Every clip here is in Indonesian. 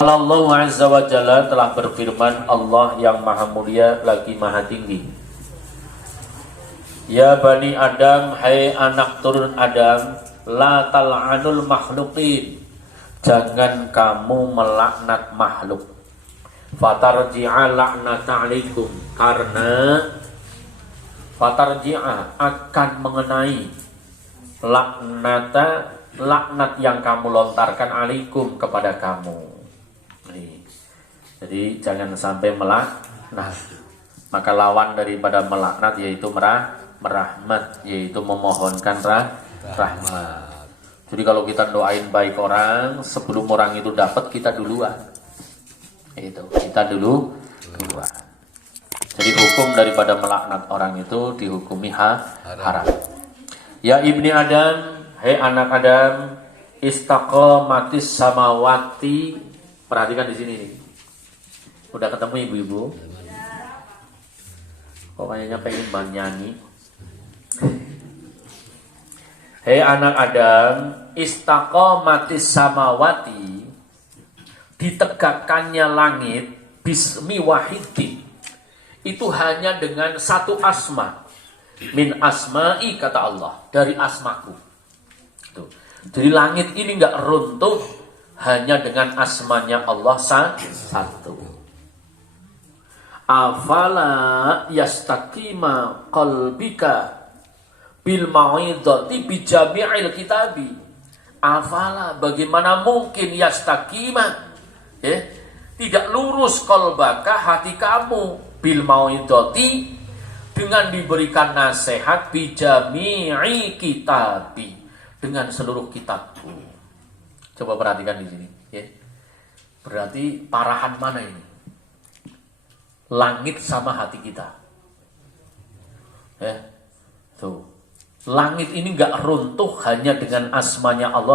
Allah Azza wa Jalla telah berfirman, Allah yang maha mulia lagi maha tinggi. Ya Bani Adam, hai anak turun Adam, la tal'anul makhluqin, jangan kamu melaknat makhluk. Fatarji'a la'nata alaikum, karena fatarji'a akan mengenai laknat yang kamu lontarkan alaikum kepada kamu. Jadi jangan sampai melaknat. Maka lawan daripada melaknat yaitu merahmat, yaitu memohonkan rahmat. Jadi kalau kita doain baik orang, sebelum orang itu dapat kita duluan. Itu kita duluan. Jadi hukum daripada melaknat orang itu dihukumi haram. Ya ibni Adam, hai anak Adam, istaqamatis samawati. Perhatikan di sini nih. Udah ketemu ibu-ibu? Kok kayaknya pengen nyanyi. Hei anak Adam, istaqamatis samawati, ditegakkannya langit bismi wahidin, itu hanya dengan satu asma. Min asma'i, kata Allah, dari asmaku. Tuh. Jadi langit ini nggak runtuh hanya dengan asmanya Allah satu. Afala yastaqima qalbika bil mau'izati bi jami'il kitabi. Afala, bagaimana mungkin yastaqima, tidak lurus qalbaka, hati kamu, bil mau'izati, dengan diberikan nasihat bi jami'i kitabi, dengan seluruh kitabku. Coba perhatikan di sini, ya. Berarti parahan mana ini? Langit sama hati kita. Ya. Tuh. Langit ini enggak runtuh hanya dengan asmanya Allah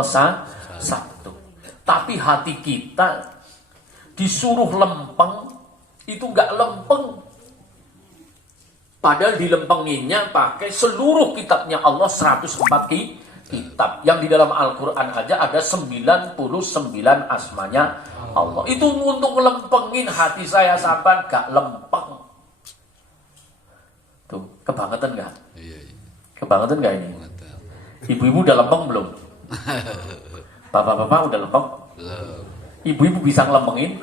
satu. Tapi hati kita disuruh lempeng, itu enggak lempeng. Padahal dilempenginnya pakai seluruh kitabnya Allah, 104 kitab. Yang di dalam Al-Quran aja ada 99 asmanya Allah. Itu untuk melempengin hati saya sampai gak lempeng. Tuh, kebangetan gak? Iya. Kebangetan gak ini? Ibu-ibu udah lempeng belum? Bapak-bapak udah lempeng? Belum. Ibu-ibu bisa ngelempengin?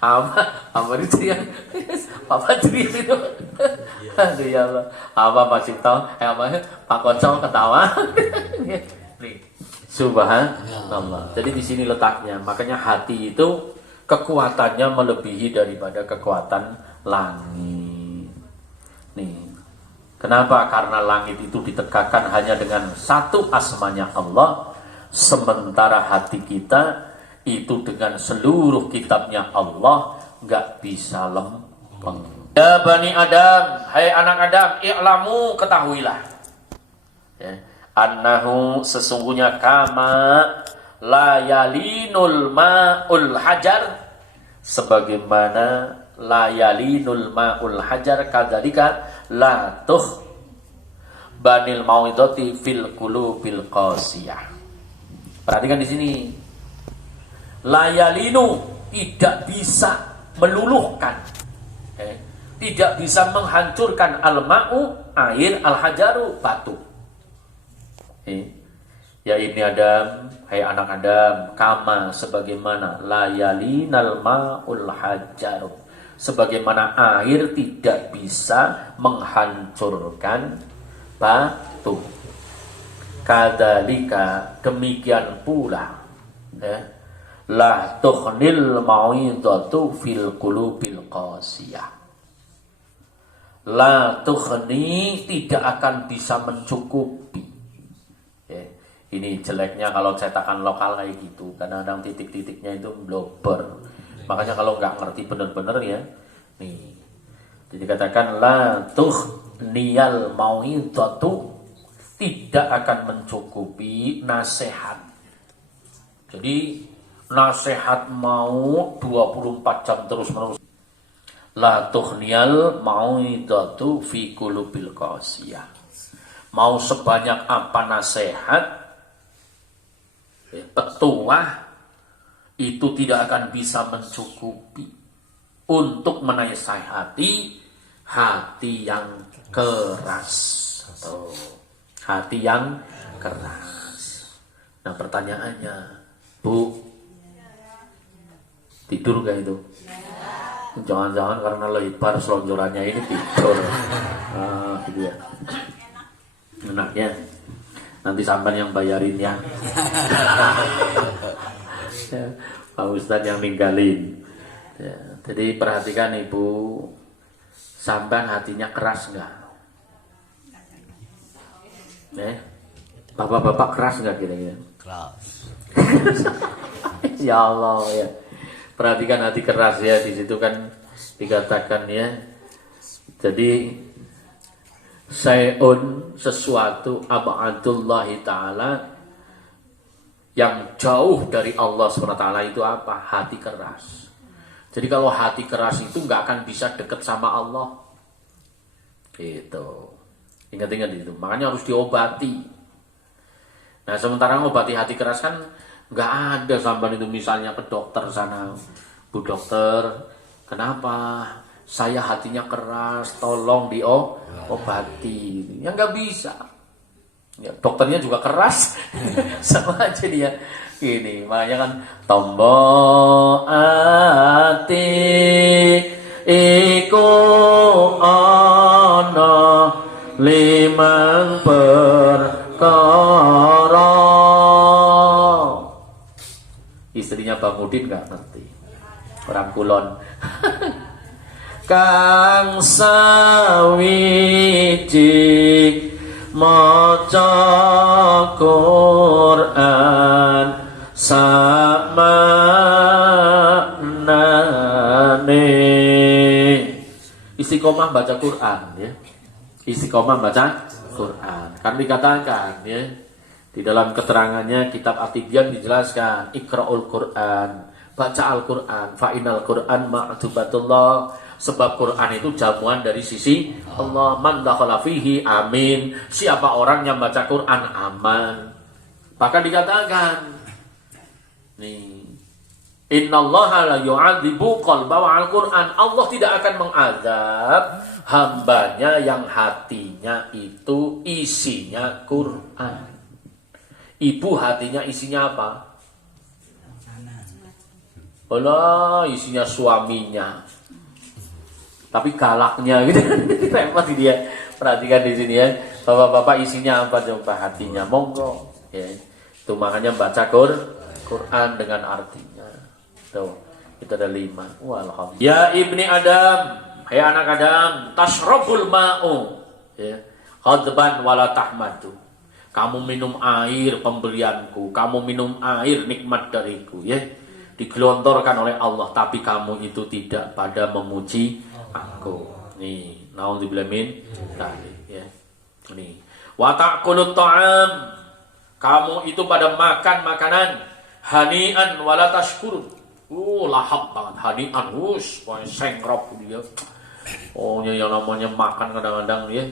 Apa itu ya? Apa cerita itu? Aduh ya Allah. Apa Pak Cipto? Pak Kocok ketawa. Nih, subhanallah. Jadi di sini letaknya. Makanya hati itu kekuatannya melebihi daripada kekuatan langit. Nih. Kenapa? Karena langit itu ditegakkan hanya dengan satu asmanya Allah, sementara hati kita itu dengan seluruh kitabnya Allah nggak bisa lempeng. Ya Bani Adam, hai anak Adam, i'lamu, ketahuilah, ya, annahu, sesungguhnya kama la yalinul ma'ul hajar, sebagaimana la yalinul ma'ul hajar, kadzalika la tuh banil mau'idati fil qulubil qasiyah. Perhatikan di sini. La yalinu, tidak bisa meluluhkan, tidak bisa menghancurkan al-ma'u, air, al-hajaru, batu. Ya ibni Adam, hai anak Adam, kama, sebagaimana la yalinal ma'ul hajaru, sebagaimana air tidak bisa menghancurkan batu. Kadzalika, demikian pula, la tuhnil mau'izatu fil qulubil qasiyah. La tukhni, tidak akan bisa mencukupi. Ya, ini jeleknya kalau cetakan lokal kayak gitu. Kadang-kadang titik-titiknya itu blober. Makanya kalau nggak ngerti bener-bener ya, nih. Jadi katakan la tuhniyal mau'izatu, tidak akan mencukupi nasihat. Jadi nasihat mau 24 jam terus-menerus. La tuhniyal mau'izatu fi qulubil qasiyah. Mau sebanyak apa nasihat, petuah, itu tidak akan bisa mencukupi untuk menasihati hati yang keras. Tuh, hati yang keras. Nah pertanyaannya, Bu, tidur gak itu? Jangan-jangan karena lebar selonjorannya ini tidur. Gitu ya. Enaknya nanti sampai yang bayarin ya. Pak Ustadz yang ninggalin. Ya, jadi perhatikan Ibu, sampean hatinya keras nggak? Bapak-bapak keras nggak kira-kira? Keras. Ya Allah ya. Perhatikan hati keras ya, di situ kan dikatakan ya. Jadi sayun sesuatu ab'adullahi ta'ala yang jauh dari Allah SWT itu apa? Hati keras. Jadi kalau hati keras itu nggak akan bisa deket sama Allah. Gitu. Ingat-ingat itu. Makanya harus diobati. Nah sementara ngobati hati keras kan nggak ada sampai itu misalnya ke dokter sana. Bu dokter, kenapa? Saya hatinya keras, tolong diobati. Ya nggak bisa. Ya, dokternya juga keras. Sama aja dia. Gini, makanya kan tombo ati iku ana limang perkara. Istrinya Bang Udin nggak ngerti. Orang Kulon. Kang sawiji maca Quran samanane. Istiqomah baca Quran ya. Istiqomah baca Quran. Kan dikatakan ya di dalam keterangannya kitab At-Tibyan dijelaskan Iqra'ul Quran, baca Al-Quran, fa'inal Quran ma'dubatullah. Sebab Quran itu jamuan dari sisi Allah. Man dakhala fihi amin. Siapa orang yang baca Quran aman. Bahkan dikatakan nih, innallaha la yu'adzibu qalba al-Quran. Allah tidak akan mengadab hambanya yang hatinya itu isinya Quran. Ibu hatinya isinya apa? Allah, isinya suaminya. Tapi galaknya gitu. Repot dia. Perhatikan di sini ya. Bapak-bapak isinya apa coba hatinya? Monggo. Ya. Itu makanya baca Quran dengan artinya. Tuh, itu ada 5. Walhamdulillah. Ya ibni Adam, hai anak Adam, tashrabul ma'u. Ya. Khadban wala tahmadu. Kamu minum air pemberianku, kamu minum air nikmat dariku, ya. Digelontorkan oleh Allah, tapi kamu itu tidak pada memuji aku. Nih, naudzubillah min dzalik, ya. Nih. Wa ta'kulut ta'am. Kamu itu pada makan makanan hani'an wala tashkurun. Lahap banget hani'an, sengrop dia. Oh, yang namanya makan kadang-kadang ya.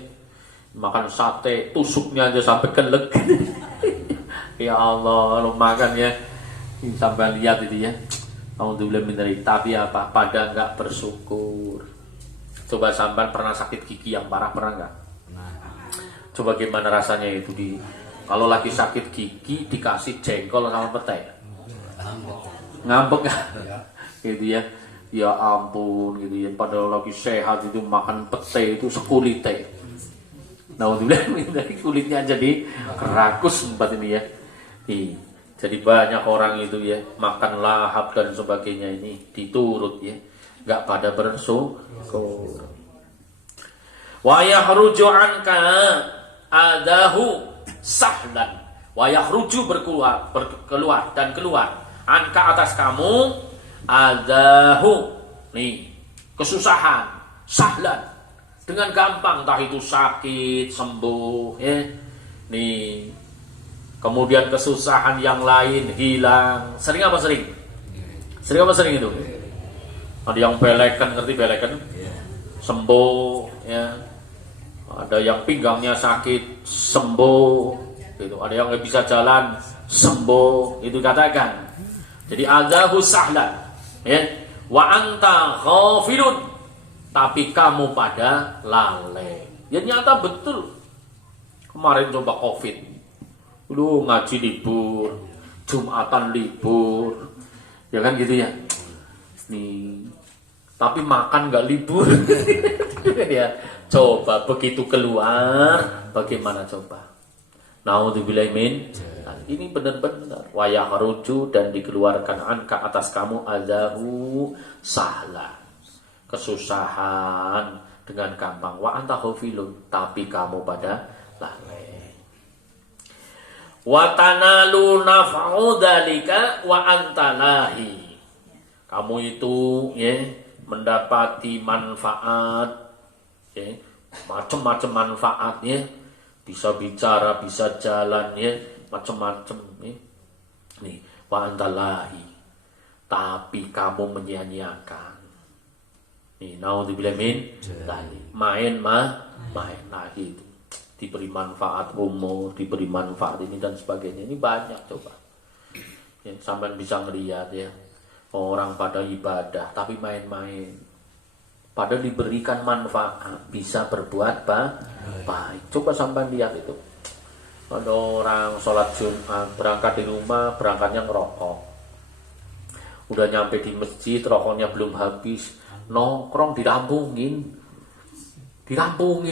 Makan sate, tusuknya aja sampai kelek. Ya Allah, lo makan ya. Sampai lihat itu ya. Alhamdulillah min dzalik. Tapi apa? Pada enggak bersyukur. Coba sampai pernah sakit gigi yang parah, pernah enggak? Coba gimana rasanya itu kalau lagi sakit gigi dikasih jengkol sama petai. Ngambek enggak? Gitu ya. Ya ampun gitu ya. Padahal lagi sehat itu makan petai itu sekulite. Nah, dari kulitnya jadi kerakus tempat ini ya. Jadi banyak orang itu ya makan lahap dan sebagainya ini diturut ya, nggak pada bersyukur. Wa yahruju anka adahu sahlan. Wa yahruju berkeluar dan keluar anka atas kamu adahu nih kesusahan sahlan. Dengan gampang, entah itu sakit, sembuh, ya. Nih, kemudian kesusahan yang lain hilang. Sering apa sering? Sering apa sering itu? Ada yang belekan, ngerti belekan? Sembuh, ya. Ada yang pinggangnya sakit, sembuh. Gitu. Ada yang nggak bisa jalan, sembuh. Itu katakan. Jadi adzahu sahlan, ya. Wa anta ghafilun, tapi kamu pada lalai. Ya nyata betul. Kemarin coba Covid, lu ngaji libur, Jumatan libur, ya kan gitu ya. Nih, tapi makan nggak libur. Ya, coba begitu keluar, bagaimana coba? Naudzubillahi min. Ini benar-benar wayah ruju dan dikeluarkan anka atas kamu azahu sahla, kesusahan dengan gampang. Wa anta khafilun, tapi kamu pada lalai. Wa tanalu naf'u dzalika wa anta lahi. Kamu itu ya mendapati manfaat, ya, macam-macam manfaat ya. Bisa bicara, bisa jalan ya, macam-macam ya. Nih, wa anta lahi. Tapi kamu menyia-nyiakan. Nih, naudzubillahi min dzalik. Main lahi itu. Diberi manfaat umur, diberi manfaat ini dan sebagainya. Ini banyak coba. Ya, sampai bisa melihat ya. Orang pada ibadah tapi main-main. Padahal diberikan manfaat, bisa berbuat baik. Coba sampai lihat itu. Ada orang sholat Jumat, berangkat di rumah, berangkatnya ngerokok. Udah nyampe di masjid, rokoknya belum habis, nongkrong dirampungin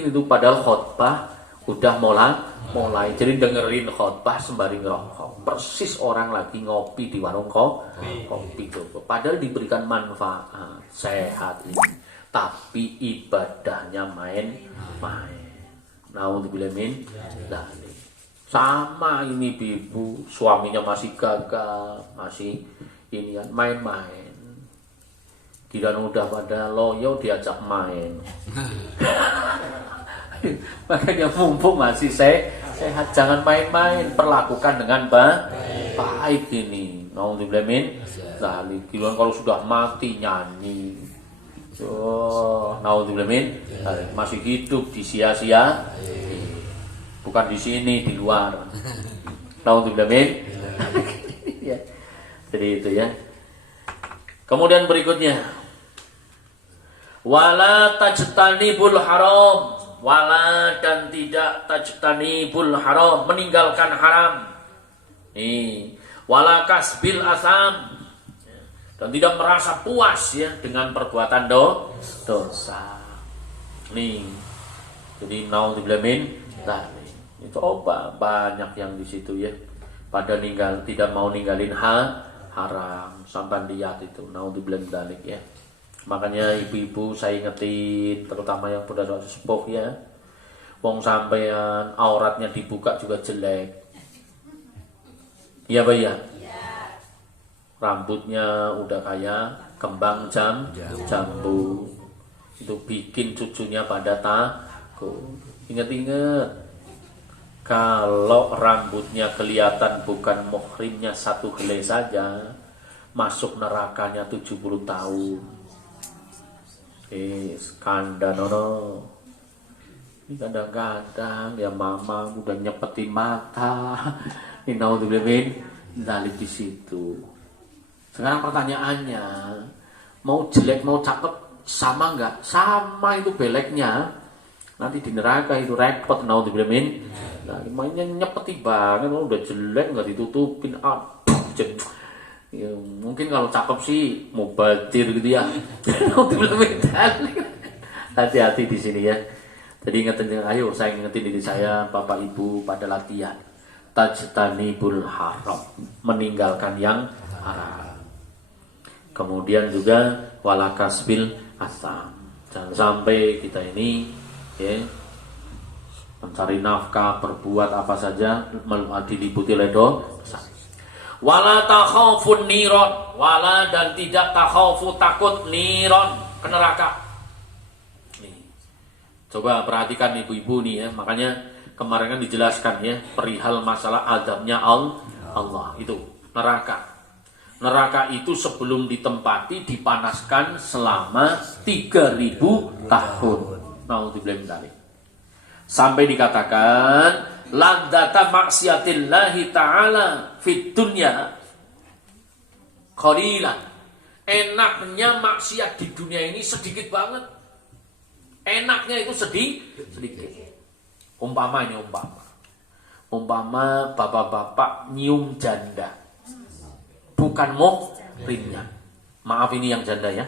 itu padahal khotbah udah mulai. Jadi dengerin khotbah sembari ngerokok. Persis orang lagi ngopi di warung kopi itu. Padahal diberikan manfaat, sehat ini. Tapi ibadahnya main. Naudzubillahi min dzalik. Sama ini ibu, suaminya masih gagal, masih ini kan main-main. Kira udah pada loyo diajak main. Makanya mumpung masih sehat, jangan main-main, perlakukan dengan baik ini. Naudzubillahi min dzalik. Kira kalau sudah mati nyanyi. Naudzubillah min, masih hidup di sia-sia, bukan di sini, di luar. Naudzubillah min. Ya. Jadi itu ya. Kemudian berikutnya, wala tajtanibul haram, wala dan tidak tajtanibul haram, meninggalkan haram. Nih, wala kasbil asam, dan tidak merasa puas ya dengan perbuatan dosa. Nih, jadi naudzubillah min dzalik. Itu banyak yang di situ ya. Pada tidak mau ninggalin haram, sampai lihat itu naudzubillah min dzalik ya. Makanya ibu-ibu saya ingetin, terutama yang sudah sepuh ya. Wong sampean auratnya dibuka juga jelek. Iya Pak ya? Rambutnya udah kayak kembang jambu. Itu bikin cucunya pada takut. Ingat-ingat, kalau rambutnya kelihatan bukan muhrimnya satu helai saja, masuk nerakanya 70 tahun. Skandanono. Ini kadang-kadang ya mama udah nyepetin mata. Ini naudzubillah min dzalik di situ. Sekarang pertanyaannya, mau jelek mau cakep sama enggak? Sama itu beleknya. Nanti di neraka itu repot, naudzubillah min. Nah, mainnya nyepeti banget, udah jelek nggak ditutupin. Ya, mungkin kalau cakep sih mubadir gitu ya. Naudzubillah min. Hati-hati di sini ya. Jadi ingetin, ayo saya ingetin diri saya, Bapak Ibu pada latihan. Tajtanibul haram, meninggalkan yang haram. Kemudian juga wala kasbil asam. Jangan sampai kita ini ya, mencari nafkah, berbuat apa saja diliputi oleh dosa. Wala takhafun niron, wala dan tidak takhafu takut niron, ke neraka. Nih. Coba perhatikan ibu-ibu nih ya, makanya kemarin kan dijelaskan ya perihal masalah azabnya Allah itu neraka. Neraka itu sebelum ditempati dipanaskan selama 3.000 tahun. Naudzubillah min dzalik. Sampai dikatakan ladzata maksiatillahi ta'ala fid dunya qalilan. Enaknya maksiat di dunia ini sedikit banget. Enaknya itu sedikit. Umpama bapak-bapak nyium janda, bukan muhrimnya. Maaf ini yang janda ya.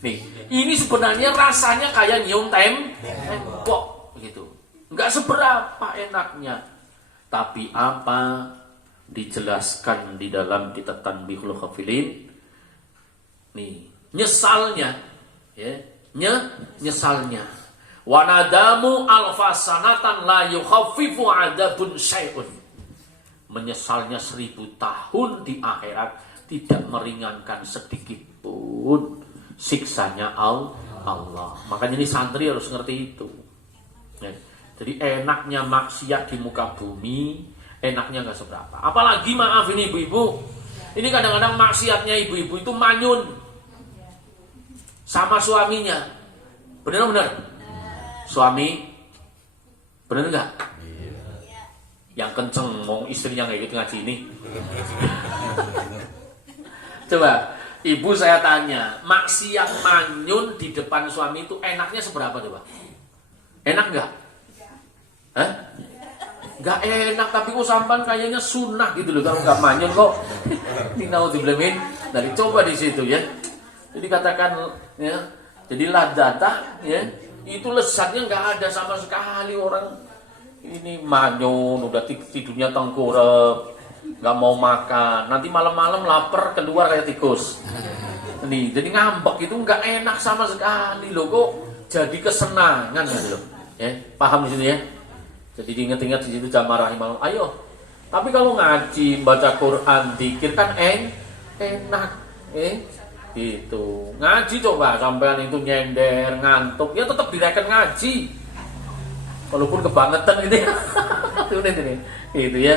Nih, ini sebenarnya rasanya kayak nyium tembok gitu. Enggak seberapa enaknya. Tapi apa dijelaskan di dalam kitab Tanbihul Ghafilin? Nih, nyesalnya ya, nyesalnya. Wa nadamu alfasanatan la yukhaffifu adabun syai'un. Menyesalnya 1000 tahun di akhirat tidak meringankan sedikit pun siksanya Allah. Makanya ini santri harus ngerti itu. Ya. Jadi enaknya maksiat di muka bumi, enaknya nggak seberapa. Apalagi maaf ini ibu-ibu, ini kadang-kadang maksiatnya ibu-ibu itu manyun sama suaminya. Benar-benar. Suami, bener nggak? Yang kenceng mau istrinya nggak ikut ngaji ini. Coba, ibu saya tanya, maksiat manyun di depan suami itu enaknya seberapa coba? Enak nggak? Hah? Nggak enak, tapi kok sampan kayaknya sunnah gitu loh kalau nggak manyun kok. Ini naudzubillamin. Dari coba di situ ya. Jadi katakan ya, jadi ladata ya. Itu lezatnya nggak ada sama sekali. Orang ini manyun udah tidurnya tengkurap, nggak mau makan, nanti malam-malam lapar keluar kayak tikus. Nih jadi ngambek itu nggak enak sama sekali loh, kok jadi kesenangan gitu loh ya. Paham di sini ya. Jadi diingat-ingat di situ jamaah rahimahullah. Ayo, tapi kalau ngaji baca Quran dikir kan enak gitu. Ngaji coba sampean itu nyender, ngantuk, ya tetap direken ngaji. Walaupun kebangetan gitu ya. Itu ya.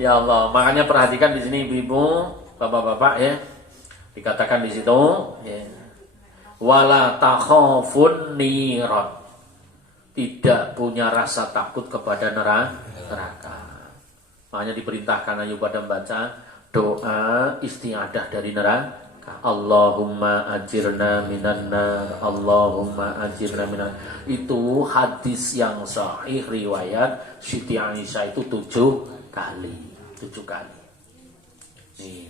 Ya Allah, makanya perhatikan di sini ibu-ibu, bapak-bapak ya. Dikatakan di situ ya. Wala takhafun nirat. Tidak punya rasa takut kepada neraka. Makanya diperintahkan ayo pada baca doa istiadah dari neraka. Allahumma ajirna minan nar, Allahumma ajirna minan. Itu hadis yang sahih riwayat Siti Aisyah itu 7 kali. Nih.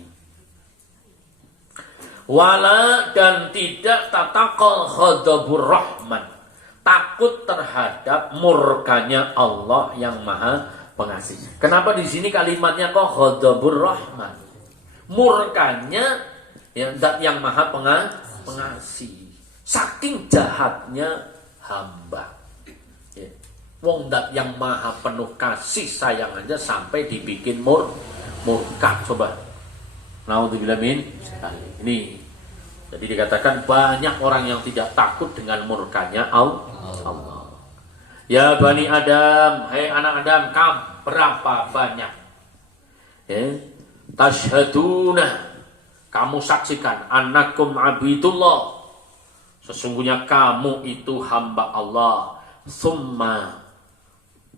Wala dan tidak tatakal ghadabur rahman, takut terhadap murkanya Allah yang Maha Pengasih. Kenapa di sini kalimatnya kok ghadabur rahman? Murkanya ya, zat yang Maha Pengasih. Saking jahatnya hamba. Ya. Wong zat yang Maha penuh kasih sayang aja sampai dibikin murka. Coba. Naudzubillah min. Ini. Jadi dikatakan banyak orang yang tidak takut dengan murkanya Allah. Ya Bani Adam, hai anak Adam, berapa banyak? Ya. Tashhaduna, kamu saksikan annakum abidullah, sesungguhnya kamu itu hamba Allah. Summa,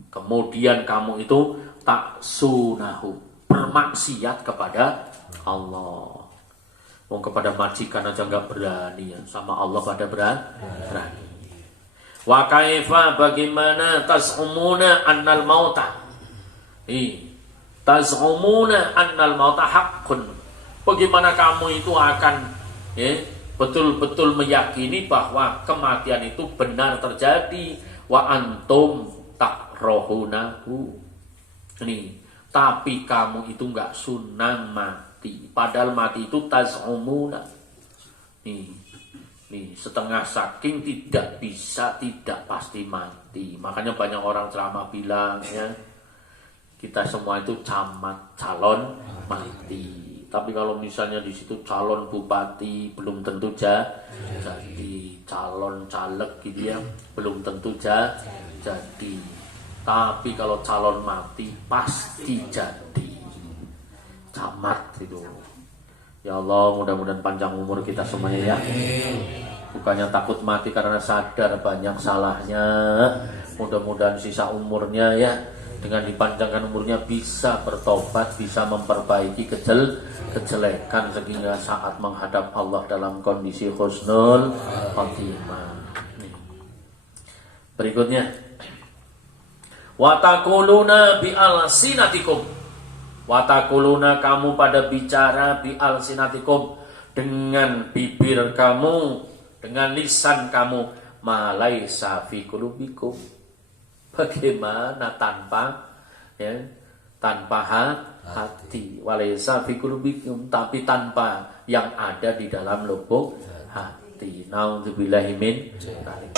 kemudian kamu itu tak sunahu, bermaksiat kepada Allah. Wong kepada majikan aja nggak berani ya, sama Allah pada berani. Wa kaifa, bagaimana tas'umuna annal mauta, tas'umuna annal mauta haqqun, bagaimana kamu itu akan betul-betul meyakini bahwa kematian itu benar terjadi. Wa antum takrahunahu, tapi kamu itu nggak sunang mati, padahal mati itu tas'umuna. Nih, setengah saking tidak bisa, tidak pasti mati. Makanya banyak orang ceramah bilang ya, kita semua itu calon mati. Tapi kalau misalnya di situ calon bupati belum tentu jadi, calon caleg gitu ya belum tentu jadi. Tapi kalau calon mati pasti jadi. Camat itu. Ya Allah, mudah-mudahan panjang umur kita semuanya ya. Bukannya takut mati karena sadar banyak salahnya. Mudah-mudahan sisa umurnya ya dengan dipanjangkan umurnya bisa bertobat, bisa memperbaiki kejelekan sehingga saat menghadap Allah dalam kondisi husnul khotimah. Berikutnya, watakuluna bi alsinatikum. Watakuluna, kamu pada bicara bi alsinatikum, dengan bibir kamu, dengan lisan kamu, malaisa fi qulubikum. Bagaimana tanpa hati, walaisa fi qulubikum, tapi tanpa yang ada di dalam lubuk hati. Nauzubillahi min dzalik.